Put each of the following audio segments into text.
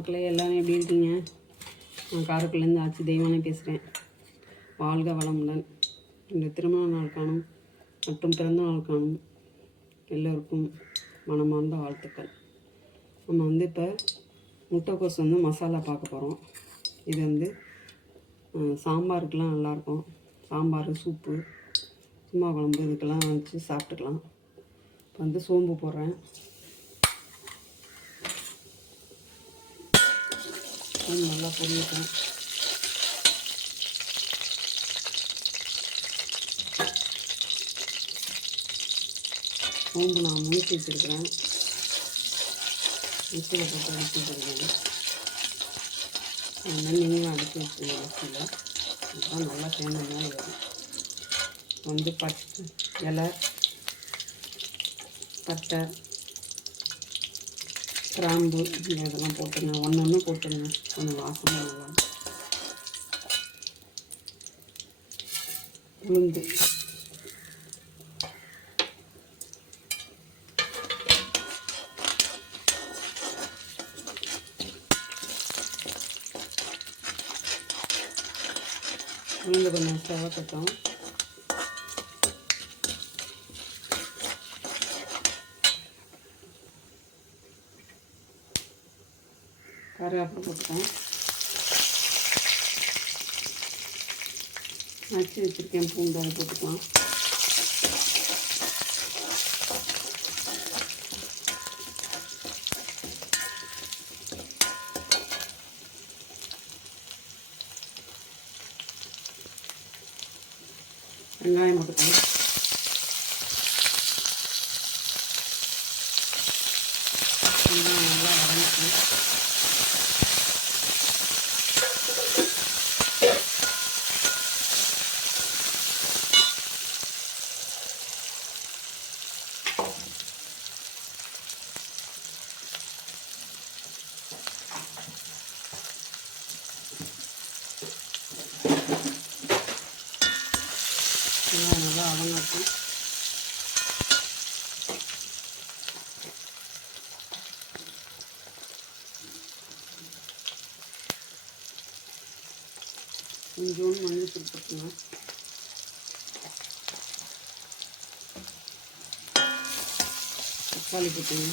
மக்களே, எல்லோரும் எப்படி இருக்கீங்க? நான் காரைக்குடிலேருந்து ஆச்சி தெய்வானே பேசுகிறேன். வாழ்க வளமுடன். இந்த திருமண நாள் காணும் மற்றும் பிறந்த நாள் காணும் எல்லோருக்கும் மனமார்ந்த வாழ்த்துக்கள். நம்ம இப்போ முட்டைக்கோஸ் மசாலா பார்க்க போகிறோம். இது சாம்பாருக்கெலாம் நல்லாயிருக்கும். சாம்பார், சூப்பு, சும்மா குழம்பு இதுக்கெல்லாம் வச்சு சாப்பிட்டுக்கலாம். இப்போ சோம்பு போடுறேன். நல்லா பொரியட்டும். சோம்பு நான் முடிச்சு வச்சுருக்கிறேன். மிக்சியில் போட்டு அடிச்சு வச்சுருக்கேன். நீங்களும் அடிச்சு வச்சுருங்க. மிக்சியில் அதுதான் நல்லா சேர்ந்த மாதிரி வரும். இலை, பட்டை, கிராம்பு இதெல்லாம் போட்டுங்க. ஒன்று போட்டுருங்க. கொஞ்சம் வாசமாக நல்லா உளுந்து, உளுந்து கொஞ்சம் செவக்கட்டும். கருவேப்பிலை போட்டுக்கோம். நச்சு வச்சுருக்கேன் பூண்டு, அதை போட்டுக்கலாம். வெங்காயம் போட்டுக்கலாம். வெங்காயம் நல்லா வதங்கிக்கும். நல்லா வதங்கட்டும். கொஞ்சோண்டு மஞ்சள் தூள் போட்டுங்க. தக்காளி போட்டுங்க.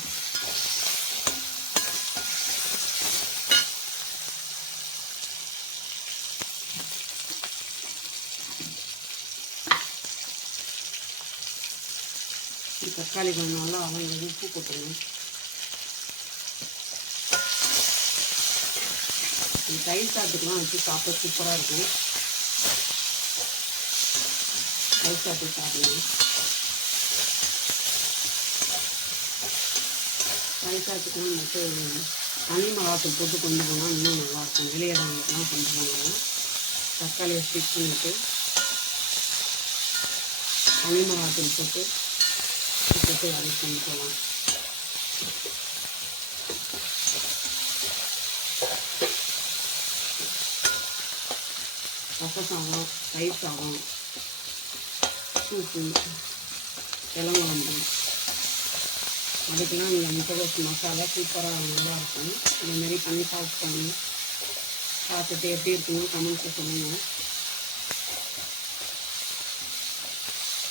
தக்காளி கொஞ்சம் நல்லா வதங்க. உப்பு போட்டுருங்க. தயிர் சாத்துக்கெலாம் வச்சு சாப்பிட சூப்பராக இருக்கும். தயிர் சாத்து சாப்பிடுங்க. தயிர் சாத்துக்கெலாம் தனி மிளகாத்தூள் போட்டு கொண்டு போனால் இன்னும் நல்லாயிருக்கும். இளையவங்களுக்கெல்லாம் கொண்டு போனாங்க. தக்காளியை ஸ்டிச் பண்ணிவிட்டு தனி மிளகாத்தூள் போட்டு அரைச்சி கொண்டு போகலாம். ரச சாதம், தயிர் சாதம், சூப்பு, இளங்குழம்பு அதுக்கெல்லாம் இந்த முட்டைக்கோஸ் மசாலா சூப்பராக நல்லாயிருக்கும். இதேமாரி பண்ணி சாப்பிட்டாங்க. பார்த்துட்டு எப்படி இருக்குன்னு கமெண்ட்ஸை சொல்லுங்கள்.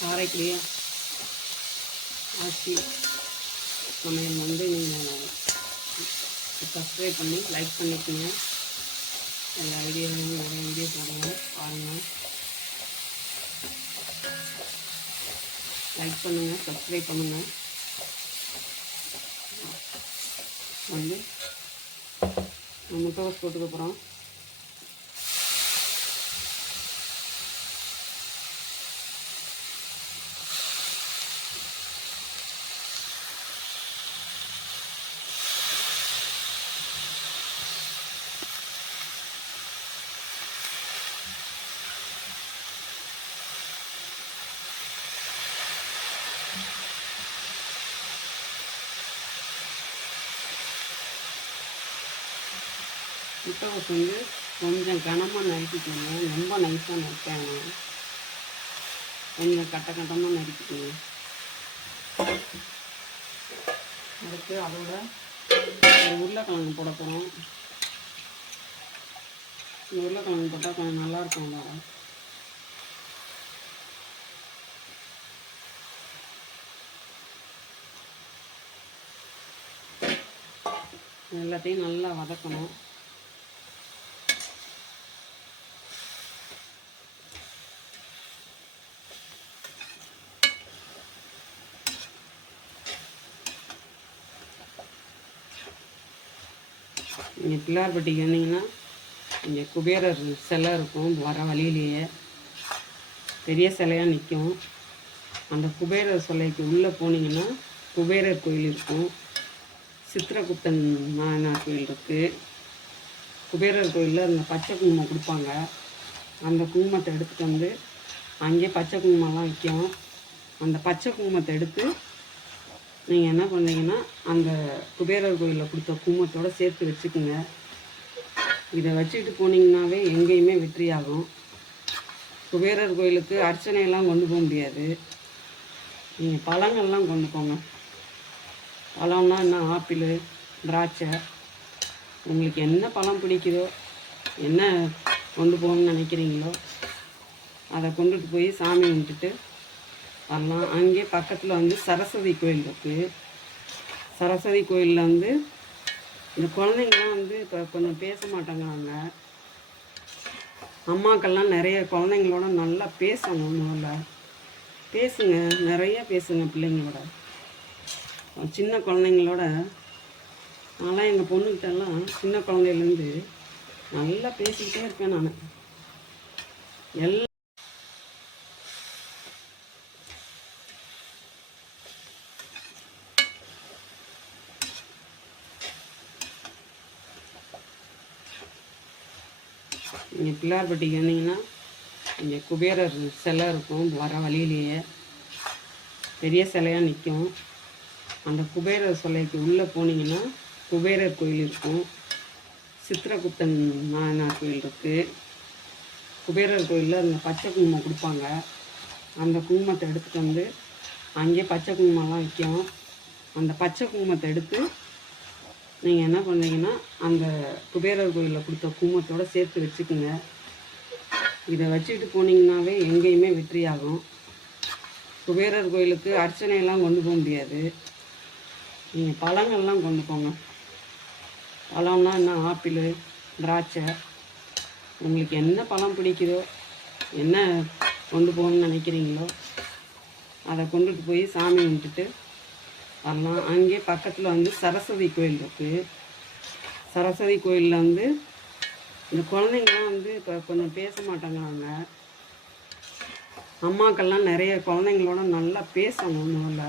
காரைக்குடியே ஆச்சி சமையல் நீங்கள் சப்ஸ்கிரைப் பண்ணி லைக் பண்ணிக்கோங்க. எல்லா வீடியோவும் நிறைய வீடியோ போடுங்க, பாருங்கள். லைக் பண்ணுங்கள், சப்ஸ்கிரைப் பண்ணுங்கள். முட்டைக்கோஸ் போட்டுக்க போகிறோம். முட்டைக்கோஸ் கொஞ்சம் கனமாக நறுக்கிக்கணும். ரொம்ப நைஸாக நறுக்காங்க. கொஞ்சம் கட்டமாக நறுக்கிக்கணும். அடுத்து அதோட உருளைக்கிழங்கு போட போகிறோம். உருளைக்கிழங்கு போட்டால் கொஞ்சம் நல்லாயிருக்கும். அதோட எல்லாத்தையும் நல்லா வதக்கணும். இங்கே பிள்ளார்பட்டிக்கு வந்தீங்கன்னா இங்கே குபேரர் சிலை இருக்கும். வர வழியிலேயே பெரிய சிலையாக நிற்கும். அந்த குபேரர் சிலைக்கு உள்ளே போனீங்கன்னா குபேரர் கோயில் இருக்கும். சித்திரகுப்தன் நாயனார் கோயில் இருக்குது. குபேரர் கோயிலில் அந்த பச்சை குங்குமம் கொடுப்பாங்க. அந்த குங்குமத்தை எடுத்துகிட்டு வந்து அங்கேயே பச்சை குங்குமம்லாம் விற்கும். அந்த பச்சை குங்குமத்தை எடுத்து நீங்கள் என்ன பண்ணுறீங்கன்னா அந்த குபேரர் கோயிலில் கொடுத்த குங்குமத்தோடு சேர்த்து வச்சுக்குங்க. இதை வச்சுக்கிட்டு போனீங்கன்னாவே எங்கேயுமே வெற்றி ஆகும். குபேரர் கோயிலுக்கு அர்ச்சனையெல்லாம் கொண்டு போக முடியாது. நீங்கள் பழங்கள்லாம் கொண்டு போங்க. பழம்னா என்ன, ஆப்பிள், திராட்சை, உங்களுக்கு என்ன பழம் பிடிக்குதோ, என்ன கொண்டு போகணும்னு நினைக்கிறீங்களோ அதை கொண்டுட்டு போய் சாமி கும்பிட்டுட்டு வரலாம். அங்கே பக்கத்தில் வந்து சரஸ்வதி கோயில் இருக்குது. சரஸ்வதி கோயிலில் வந்து இந்த குழந்தைங்கலாம் வந்து இப்போ கொஞ்சம் பேச மாட்டேங்கிறாங்க. அம்மாக்கள்லாம் நிறைய குழந்தைங்களோட நல்லா பேசணும். முதல்ல பேசுங்க, நிறைய பேசுங்க பிள்ளைங்களோட. சின்ன குழந்தைங்களோட நான்லாம் எங்கள் பொண்ணுக்கிட்டலாம் சின்ன குழந்தையிலேருந்து நல்லா பேசிக்கிட்டே இருப்பேன் நான். இங்கே பிள்ளார்பட்டிக்கு வந்தீங்கன்னா இங்கே குபேரர் சிலை இருக்கும். வர வழியிலேயே பெரிய சிலையாக நிற்கும். அந்த குபேரர் சிலைக்கு உள்ளே போனீங்கன்னா குபேரர் கோயில் இருக்கும். சித்திரகுப்தன் நாயனார் கோயில் இருக்குது. குபேரர் கோயிலில் அந்த பச்சை குங்குமம் கொடுப்பாங்க. அந்த குங்குமத்தை எடுத்துகிட்டு வந்து அங்கேயே பச்சை குங்குமம்லாம் விற்கும். அந்த பச்சை குங்குமத்தை எடுத்து நீங்கள் என்ன பண்ணுறீங்கன்னா அந்த குபேரர் கோயிலில் கொடுத்த குங்குமத்தோடு சேர்த்து வச்சுக்குங்க. இதை வச்சுக்கிட்டு போனீங்கன்னாவே எங்கேயுமே வெற்றி ஆகும். குபேரர் கோயிலுக்கு அர்ச்சனையெல்லாம் கொண்டு போக முடியாது. நீங்கள் பழங்கள்லாம் கொண்டு போங்க. பழம்னா என்ன, ஆப்பிள், திராட்சை, உங்களுக்கு என்ன பழம் பிடிக்குதோ, என்ன கொண்டு போகணும்னு நினைக்கிறீங்களோ அதை கொண்டுட்டு போய் சாமி கும்பிட்டுட்டு வரலாம். அங்கே பக்கத்தில் வந்து சரஸ்வதி கோயில் இருக்குது. சரஸ்வதி கோயிலில் வந்து இந்த குழந்தைங்கலாம் வந்து இப்போ கொஞ்சம் பேச மாட்டேங்கிறாங்க. அம்மாக்கள்லாம் நிறைய குழந்தைங்களோட நல்லா பேசணும். முதல்ல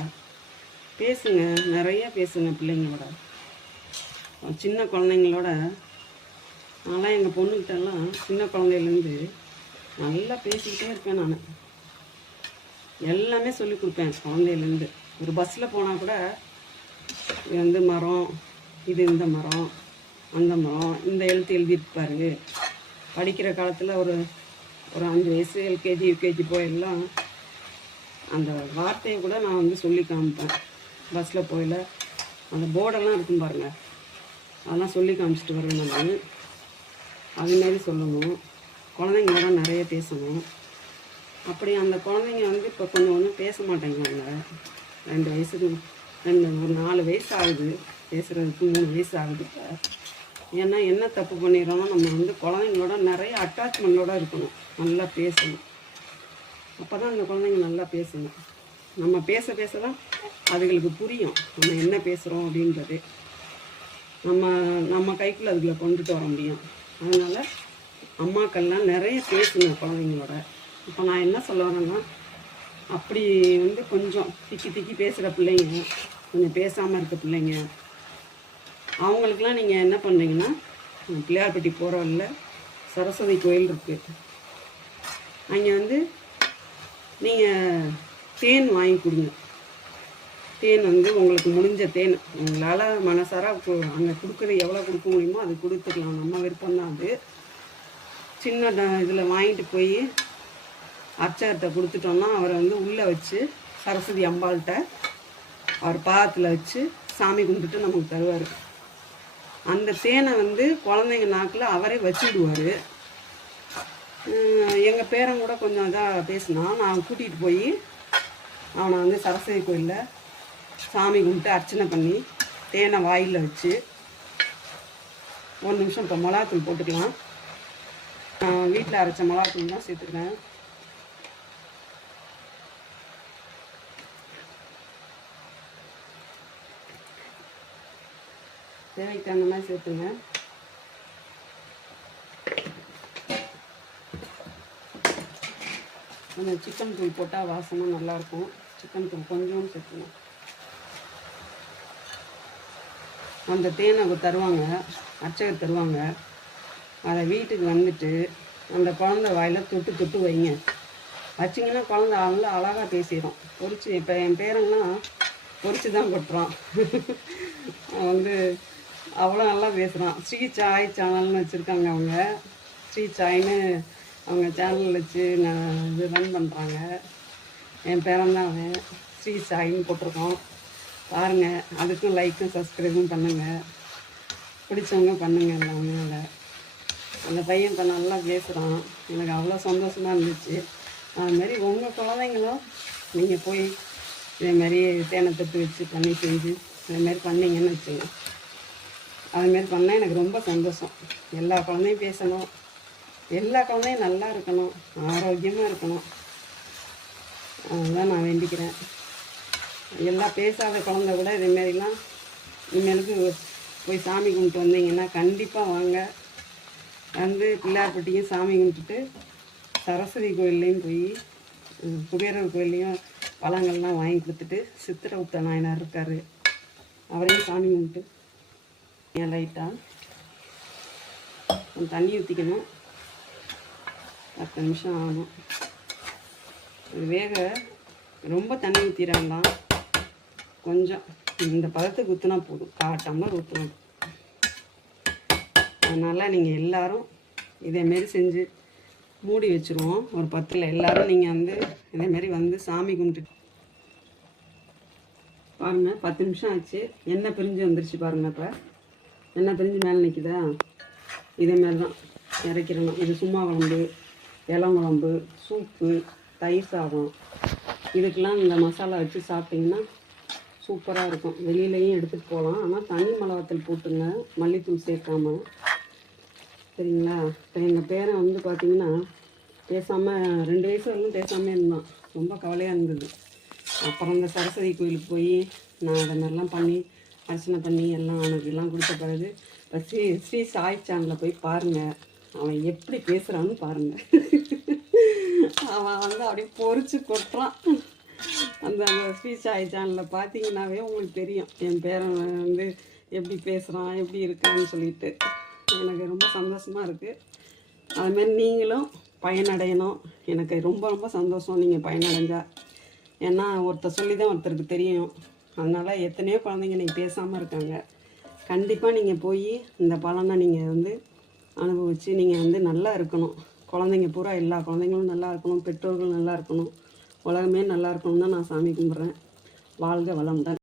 பேசுங்க, நிறைய பேசுங்க பிள்ளைங்களோட. சின்ன குழந்தைங்களோட நான்லாம் எங்கள் பொண்ணுக்கிட்டலாம் சின்ன குழந்தையிலேருந்து நல்லா பேசிக்கிட்டே இருப்பேன் நான். எல்லாமே சொல்லி கொடுப்பேன் குழந்தையிலேருந்து. ஒரு பஸ்ஸில் போனால் கூட இது வந்து மரம், இது இந்த மரம், அந்த மரம், இந்த எழுத்து எழுதியிருப்பாரு. படிக்கிற காலத்தில் ஒரு 5 வயசு எல்கேஜி யூகேஜி போயெல்லாம் அந்த வார்த்தையை கூட நான் வந்து சொல்லி காமிப்பேன். பஸ்ஸில் போயில அந்த போர்டெல்லாம் இருக்கும் பாருங்கள், அதெல்லாம் சொல்லி காமிச்சிட்டு வருவேன் நான். அதுமாரி சொல்லணும். குழந்தைங்களோட நிறைய பேசணும். அப்படி அந்த குழந்தைங்க வந்து இப்போ கொஞ்சம் பேச மாட்டேங்கிறாங்க. 2 வயசுக்கு ஒரு 4 வயசு ஆகுது பேசுகிறதுக்கு, 3 வயசு ஆகுது. இப்போ ஏன்னா என்ன தப்பு பண்ணிடுறோன்னா நம்ம வந்து குழந்தைங்களோட நிறைய அட்டாச்மெண்ட்டோடு இருக்கணும், நல்லா பேசணும். அப்போ தான் அந்த குழந்தைங்க நல்லா பேசணும். நம்ம பேச பேச தான் அதுகளுக்கு புரியும் நம்ம என்ன பேசுகிறோம் அப்படின்றது. நம்ம கைக்குள்ளே அதுகளை கொண்டுட்டு வர முடியும். அதனால் அம்மாக்கள்லாம் நிறைய பேசுங்க குழந்தைங்களோட. இப்போ நான் என்ன சொல்ல வரேன்னா, அப்படி வந்து கொஞ்சம் திக்கி பேசுகிற பிள்ளைங்க, கொஞ்சம் பேசாமல் இருக்க பிள்ளைங்க, அவங்களுக்கெல்லாம் நீங்கள் என்ன பண்ணுறீங்கன்னா பிள்ளையார்பட்டி போகிற வழியில் சரஸ்வதி கோயில் இருக்குது. அங்கே வந்து நீங்கள் தேன் வாங்கி கொடுங்க. தேன் வந்து உங்களுக்கு முடிஞ்ச தேன் உங்களால் மனசார அங்கே கொடுக்குறது எவ்வளோ கொடுக்க முடியுமோ அது கொடுத்துக்கலாம். நம்ம விருப்பம்தான் அது. சின்ன இதில் வாங்கிட்டு போய் அர்ச்சகர்கிட்ட கொடுத்துட்டோம்னா அவரை வந்து உள்ளே வச்சு சரஸ்வதி அம்பாள்கிட்ட அவர் பாதத்தில் வச்சு சாமி கும்பிட்டுட்டு நமக்கு தருவார். அந்த தேனை வந்து குழந்தைங்க நாக்கில் அவரே வச்சுடுவார். எங்கள் பேரன் கூட கொஞ்சம் இதாக பேசினான். நான் கூட்டிகிட்டு போய் அவனை வந்து சரஸ்வதி கோயிலில் சாமி கும்பிட்டு அர்ச்சனை பண்ணி தேனை வாயில் வச்சு 1 நிமிஷம் இப்போ மிளகாத்தூள் போட்டுக்கலாம். நான் வீட்டில் அரைச்ச மிளகாத்தூள் தான் சேர்த்துக்கிறேன். தேவைக்கு தகுந்த மாதிரி சேர்த்துங்க. கொஞ்சம் சிக்கன் தூள் போட்டால் வாசமாக நல்லாயிருக்கும். சிக்கன் தூள் கொஞ்சம் சேர்த்துங்க. அந்த தேனை தருவாங்க, அர்ச்சகர் தருவாங்க. அதை வீட்டுக்கு வந்துட்டு அந்த குழந்தை வாயில் தொட்டு தொட்டு வைங்க. வச்சிங்கன்னா குழந்தை அவங்கள அழகாக பேசிடும். பொறிச்சு இப்போ என் பேரங்களாம் பொறிச்சு தான் கொட்டுறான். வந்து அவ்வளோ நல்லா பேசுகிறான். ஸ்ரீ சாய் சேனல்னு வச்சுருக்காங்க அவங்க. ஸ்ரீ சாய்னு அவங்க சேனல் வச்சு இது ரன் பண்ணுறாங்க. என் பேரன் தான் அவன். ஸ்ரீ சாயின்னு போட்டிருக்கோம் பாருங்கள். அதுக்கும் லைக்கும் சப்ஸ்கிரைபும் பண்ணுங்கள். பிடிச்சவங்க பண்ணுங்கள் எல்லாமே. அந்த பையன் இப்போ நல்லா பேசுகிறான். எனக்கு அவ்வளோ சந்தோஷமாக இருந்துச்சு. அதுமாரி உங்கள் குழந்தைங்களும் நீங்கள் போய் இதேமாரி தேனை தொட்டு வச்சு பண்ணி செஞ்சு அதேமாரி பண்ணிங்கன்னு வச்சுங்க. அதுமாரி பண்ணால் எனக்கு ரொம்ப சந்தோஷம். எல்லா குழந்தையும் பேசணும், எல்லா குழந்தையும் நல்லா இருக்கணும், ஆரோக்கியமாக இருக்கணும். அதுதான் நான் வேண்டிக்கிறேன். எல்லாம் பேசாத குழந்தை கூட இதேமாரிலாம் இனிமேலுக்கு போய் சாமி கும்பிட்டு வந்தீங்கன்னா கண்டிப்பாக வாங்க. வந்து பிள்ளையார்பட்டியும் சாமி கும்பிட்டுட்டு சரஸ்வதி கோயில்லையும் போய் குபேரர் கோயில்லையும் பழங்கள்லாம் வாங்கி கொடுத்துட்டு சித்திரை உத்த நாயனார் இருக்கார், அவரையும் சாமி கும்பிட்டு லைட்டாக கொஞ்சம் தண்ணி ஊற்றிக்கணும். 10 நிமிஷம் ஆகணும். இது வேக ரொம்ப தண்ணி ஊற்றிட வேண்டாம். கொஞ்சம் இந்த பதத்துக்கு ஊற்றினா போதும். 1/4 டம்ளர் ஊற்றணும். அதனால் நீங்கள் எல்லோரும் இதேமாரி செஞ்சு மூடி வச்சுருவோம். ஒரு 10ல் எல்லோரும் நீங்கள் வந்து இதேமாரி வந்து சாமி கும்பிட்டு பாருங்கள். 10 நிமிஷம் ஆச்சு. எண்ணெய் பிரிஞ்சு வந்துருச்சு பாருங்கள். இப்போ எண்ணெய் பிரிஞ்சு மேலே நிற்குதா? இதேமாரி தான் இறக்கிடணும். இது சும்மா குழம்பு, இளங்குழம்பு, சூப்பு, தயிர் சாதம், இதுக்கெலாம் இந்த மசாலா வச்சு சாப்பிட்டிங்கன்னா சூப்பராக இருக்கும். வெளியிலையும் எடுத்துகிட்டு போகலாம். ஆனால் தனி மிளகாத்தூள் போட்டுங்க, மல்லித்தூள் சேர்க்காம. சரிங்களா? இப்போ எங்கள் பேரன் வந்து பார்த்திங்கன்னா பேசாமல் 2 வயசு வரலும் பேசாமல் இருந்தான். ரொம்ப கவலையாக இருந்தது. அப்புறம் இந்த சரஸ்வதி கோயிலுக்கு போய் நான் அதை மாதிரிலாம் பண்ணி அர்ச்சனை பண்ணி எல்லாம் அவனுக்குலாம் கொடுத்த பிறகு இப்போ ஸ்ரீ சாய் சேனலில் போய் பாருங்கள். அவன் எப்படி பேசுகிறான்னு பாருங்கள். அவன் வந்து அப்படியே பொறிச்சு கொட்டுறான். அந்த ஸ்ரீ சாய் சேனலில் பார்த்தீங்கன்னாவே உங்களுக்கு தெரியும் என் பேரன் வந்து எப்படி பேசுகிறான், எப்படி இருக்கான்னு சொல்லிட்டு. எனக்கு ரொம்ப சந்தோஷமாக இருக்குது. அதுமாரி நீங்களும் பயனடையணும். எனக்கு ரொம்ப ரொம்ப சந்தோஷம் நீங்கள் பயனடைஞ்சா. ஏன்னா ஒருத்தர் சொல்லி தான் ஒருத்தருக்கு தெரியும். அதனால் எத்தனையோ குழந்தைங்க நீங்கள் பேசாமல் இருக்காங்க. கண்டிப்பாக நீங்கள் போய் இந்த பலனை நீங்கள் வந்து அனுபவித்து நீங்கள் வந்து நல்லா இருக்கணும். குழந்தைங்க பூரா எல்லா குழந்தைங்களும் நல்லா இருக்கணும், பெற்றோர்கள் நல்லா இருக்கணும், உலகமே நல்லா இருக்கணும் தான் நான் சாமி கும்பிட்றேன். வாழ்க வளமுடன்.